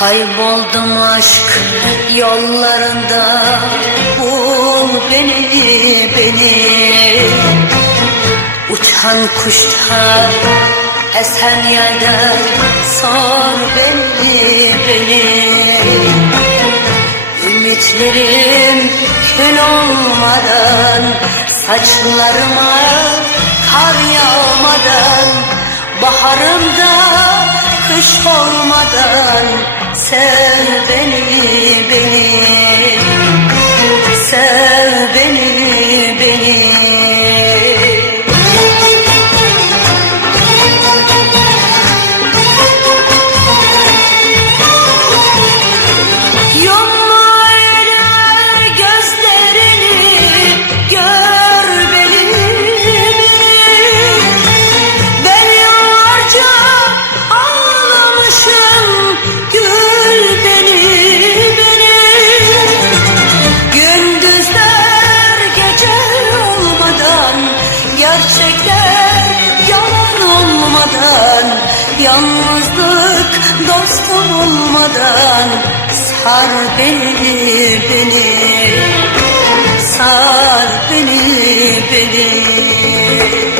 Kayboldum aşk yollarında. Bul beni beni. Uçan kuşta esen yerde Sor beni beni. Ümitlerim kül olmadan Saçlarıma kar yağmadan Baharımda kış olmadan Sev beni beni Sar beni beni. Sar beni beni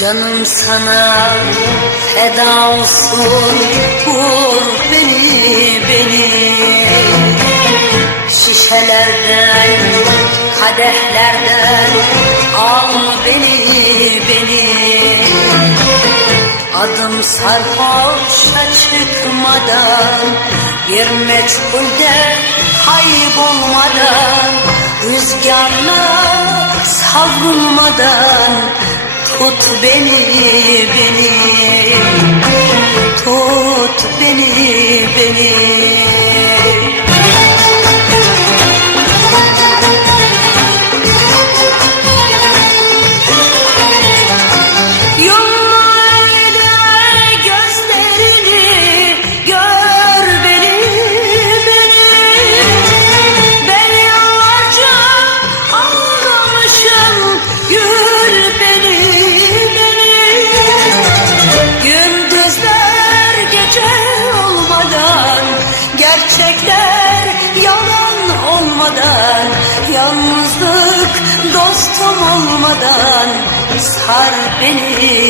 Canım sana feda olsun Vur beni beni. Şişelerden kadehlerden Al beni beni. Adım sarhoşa çıkmadan Bir meçhulde kaybolmadan Rüzgarlara savrulmadan Tut beni beni Gerçekler yalan olmadan Yalnızlık dostum olmadan Sar beni